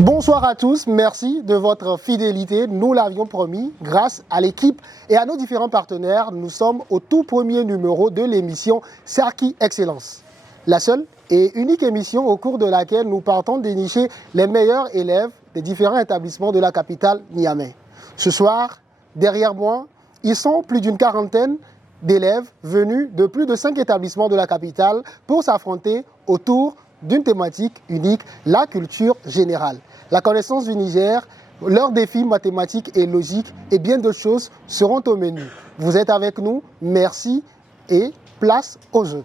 Bonsoir à tous, merci de votre fidélité. Nous l'avions promis, grâce à l'équipe et à nos différents partenaires, nous sommes au tout premier numéro de l'émission Sarki Excellence. La seule et unique émission au cours de laquelle nous partons dénicher les meilleurs élèves des différents établissements de la capitale Niamey. Ce soir, derrière moi, ils sont plus d'une quarantaine d'élèves venus de plus de 5 établissements de la capitale pour s'affronter autour d'une thématique unique, la culture générale. La connaissance du Niger, leurs défis mathématiques et logiques et bien d'autres choses seront au menu. Vous êtes avec nous, merci et place au jeu.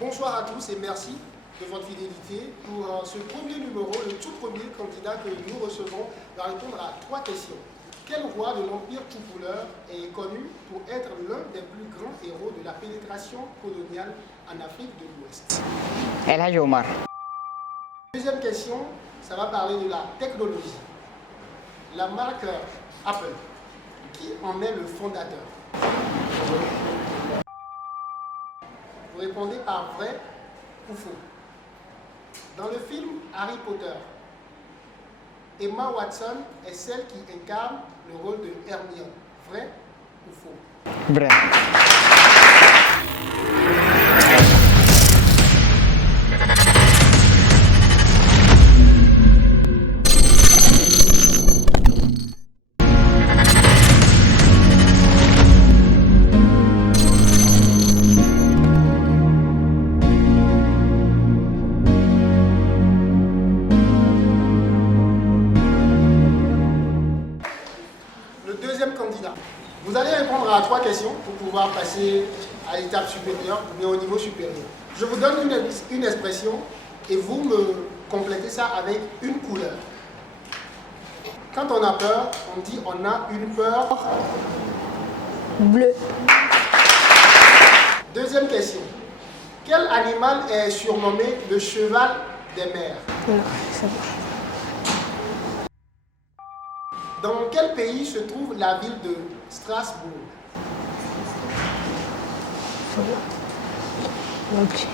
Bonsoir à tous et merci de votre fidélité pour ce premier numéro, le tout premier candidat que nous recevons va répondre à 3 questions. Quel roi de l'Empire Toucouleur est connu pour être l'un des plus grands héros de la pénétration coloniale en Afrique de l'Ouest? El Hadj Omar. Deuxième question, ça va parler de la technologie. La marque Apple, qui en est le fondateur? Vous répondez par vrai ou faux. Dans le film Harry Potter, Emma Watson est celle qui incarne le rôle de Hermione. Vrai ou faux? Vrai. Vous allez répondre à 3 questions pour pouvoir passer à l'étape supérieure ou bien au niveau supérieur. Je vous donne une expression et vous me complétez ça avec une couleur. Quand on a peur, on dit on a une peur bleue. Deuxième question. Quel animal est surnommé le cheval des mers? Non, c'est bon. Dans quel pays se trouve la ville de Strasbourg? Ok.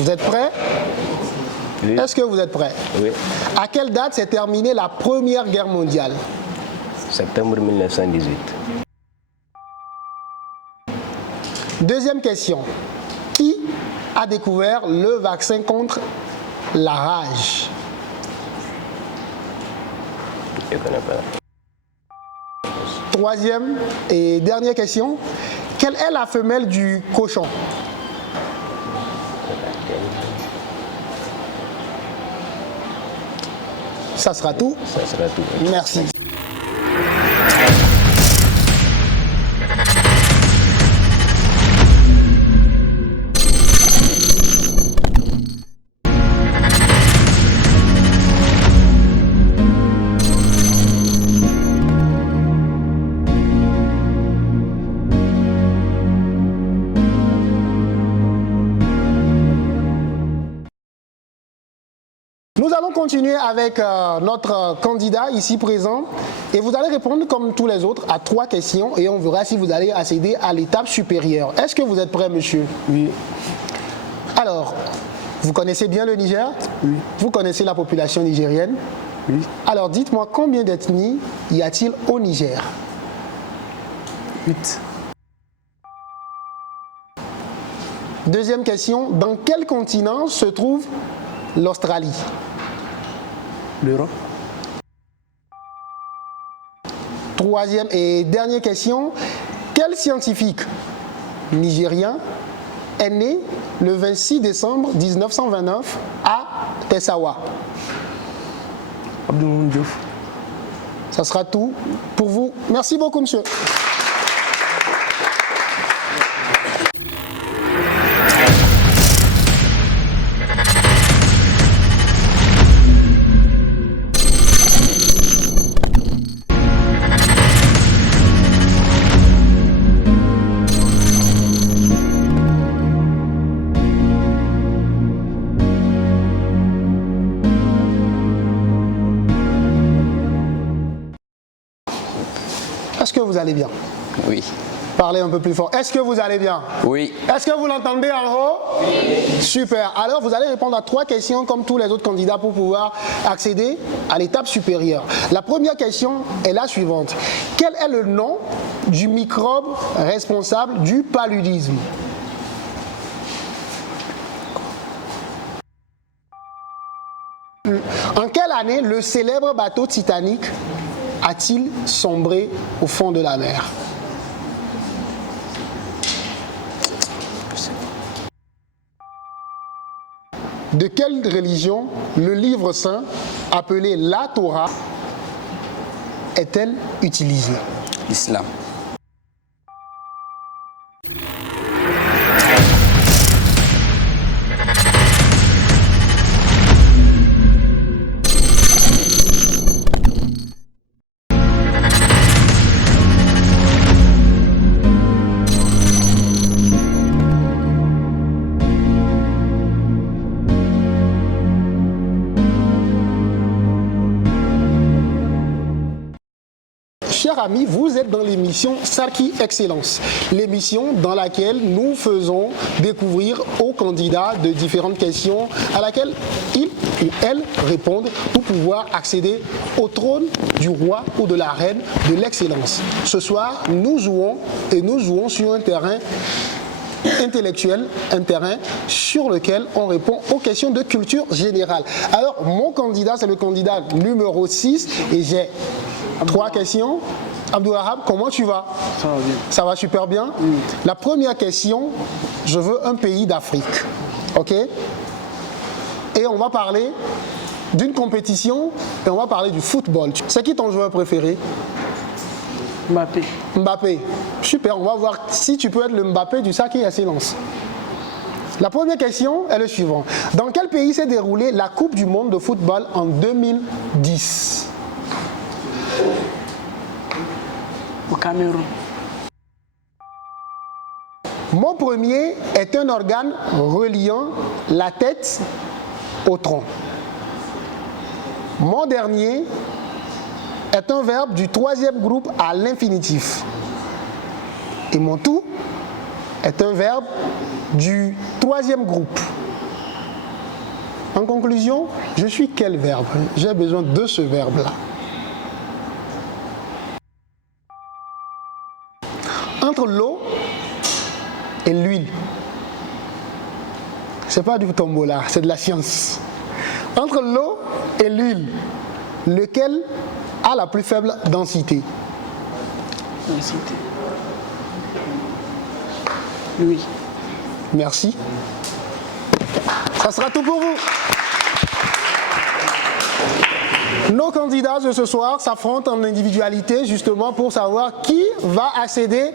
Vous êtes prêts? Oui. Est-ce que vous êtes prêts? Oui. À quelle date s'est terminée la Première Guerre mondiale? Septembre 1918. Deuxième question. Qui a découvert le vaccin contre la rage? Je ne connais pas. Troisième et dernière question. Quelle est la femelle du cochon? Ça sera tout. Ça sera tout. Merci. Nous allons continuer avec notre candidat ici présent et vous allez répondre comme tous les autres à 3 questions et on verra si vous allez accéder à l'étape supérieure. Est-ce que vous êtes prêt, monsieur? Oui. Alors, vous connaissez bien le Niger? Oui. Vous connaissez la population nigérienne? Oui. Alors, dites-moi combien d'ethnies y a-t-il au Niger? 8. Deuxième question, dans quel continent se trouve l'Australie? L'Europe. Troisième et dernière question. Quel scientifique nigérien est né le 26 décembre 1929 à Tessawa? Abdoumoun Diouf. Ça sera tout pour vous. Merci beaucoup, monsieur. Est-ce que vous allez bien? Oui. Parlez un peu plus fort. Est-ce que vous allez bien? Oui. Est-ce que vous l'entendez en haut? Oui. Super. Alors, vous allez répondre à 3 questions comme tous les autres candidats pour pouvoir accéder à l'étape supérieure. La première question est la suivante. Quel est le nom du microbe responsable du paludisme? En quelle année le célèbre bateau Titanic a-t-il sombré au fond de la mer? De quelle religion le livre saint, appelé la Torah, est-elle utilisée? Islam. Chers amis, vous êtes dans l'émission Sarki Excellence, l'émission dans laquelle nous faisons découvrir aux candidats de différentes questions à laquelle ils ou elles répondent pour pouvoir accéder au trône du roi ou de la reine de l'excellence. Ce soir, nous jouons sur un terrain intellectuel, un terrain sur lequel on répond aux questions de culture générale. Alors, mon candidat, c'est le candidat numéro 6 et j'ai 3 questions. Abdoulahab, comment tu vas? Ça va bien. Ça va super bien? Oui. La première question, je veux un pays d'Afrique. OK? Et on va parler d'une compétition et on va parler du football. C'est qui ton joueur préféré? Mbappé. Mbappé. Super, on va voir si tu peux être le Mbappé du Sarki Excellence. La première question est le suivant. Dans quel pays s'est déroulée la Coupe du monde de football en 2010? Au Cameroun. Mon premier est un organe reliant la tête au tronc. Mon dernier est un verbe du 3e groupe à l'infinitif. Et mon tout est un verbe du 3e groupe. En conclusion, je suis quel verbe? J'ai besoin de ce verbe-là. Entre l'eau et l'huile. C'est pas du tombola, c'est de la science. Entre l'eau et l'huile, lequel a la plus faible densité? Densité. Oui. Merci. Ça sera tout pour vous. Nos candidats de ce soir s'affrontent en individualité justement pour savoir qui va accéder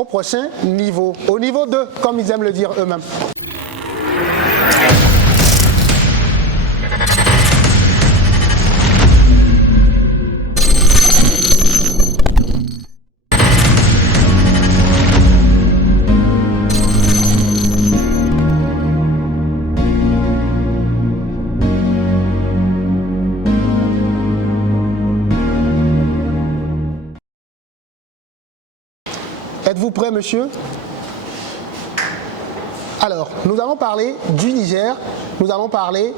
au prochain niveau, au niveau 2, comme ils aiment le dire eux-mêmes. Êtes-vous prêt, monsieur? Alors, nous allons parler du Niger, nous allons parler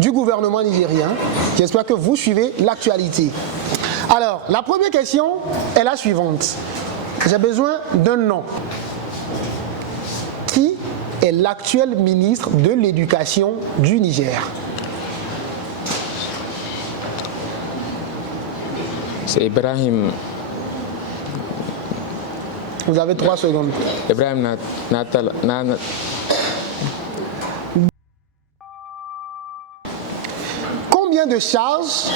du gouvernement nigérien. J'espère que vous suivez l'actualité. Alors, la première question est la suivante. J'ai besoin d'un nom. Qui est l'actuel ministre de l'Éducation du Niger? C'est Ibrahim. Vous avez 3 secondes. Ibrahim Natal. Combien de charges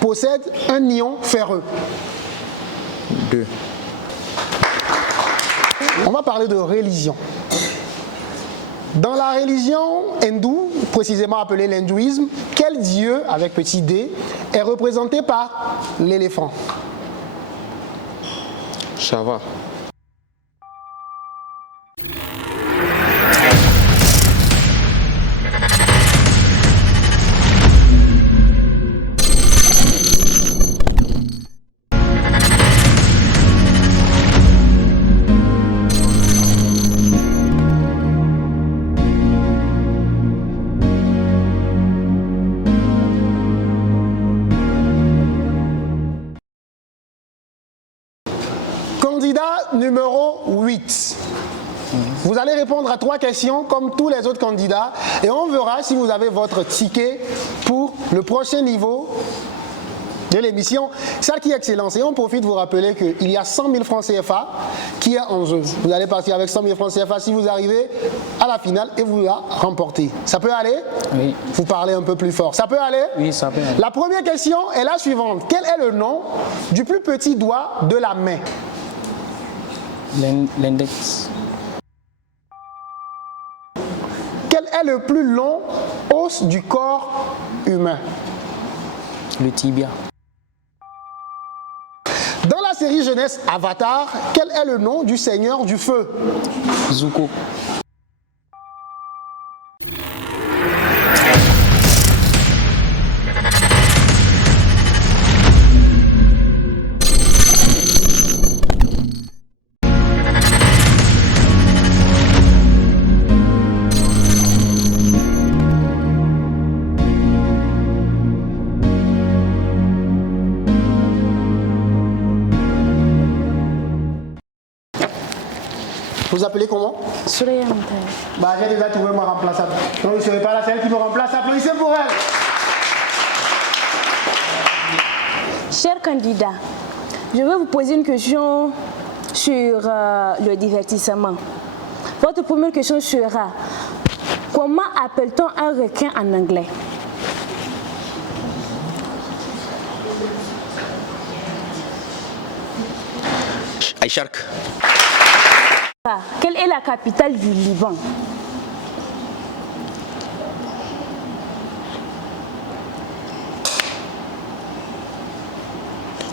possède un ion ferreux? 2. On va parler de religion. Dans la religion hindoue, précisément appelée l'hindouisme, quel dieu, avec petit d, est représenté par l'éléphant? Shava. Candidat numéro 8. Vous allez répondre à 3 questions comme tous les autres candidats et on verra si vous avez votre ticket pour le prochain niveau de l'émission Sarki Excellence. Et on profite de vous rappeler qu'il y a 100 000 francs CFA qui est en jeu. Vous allez partir avec 100 000 francs CFA si vous arrivez à la finale et vous la remportez. Ça peut aller? Oui. Vous parlez un peu plus fort. Ça peut aller? Oui, ça peut aller. La première question est la suivante. Quel est le nom du plus petit doigt de la main? L'index. Quel est le plus long os du corps humain? Le tibia. Dans la série jeunesse Avatar, quel est le nom du seigneur du feu? Zuko. Vous appelez comment? Surya Moutai. Bah, j'ai déjà trouvé ma remplaçable. Donc, je ne serai pas la seule qui me remplace. Applaudissez pour elle. Chers candidats, je vais vous poser une question sur le divertissement. Votre première question sera: comment appelle-t-on un requin en anglais? A shark. Quelle est la capitale du Liban?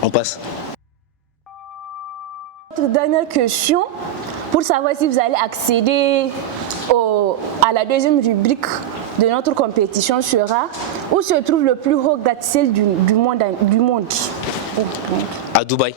On passe. Votre dernière question, pour savoir si vous allez accéder à la deuxième rubrique de notre compétition, sera: où se trouve le plus haut gratte-ciel du monde? À Dubaï.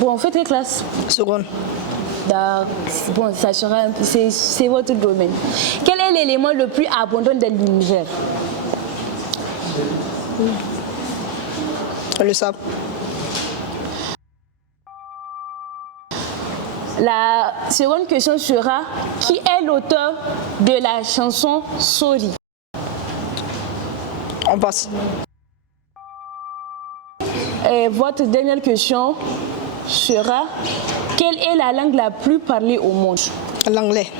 Bon, faites quelle classe? Seconde. Bon, ça sera, c'est votre domaine. Quel est l'élément le plus abondant de l'univers? Le sable. La seconde question sera: qui est l'auteur de la chanson Sorry? On passe. Et votre dernière question sera: quelle est la langue la plus parlée au monde? L'anglais.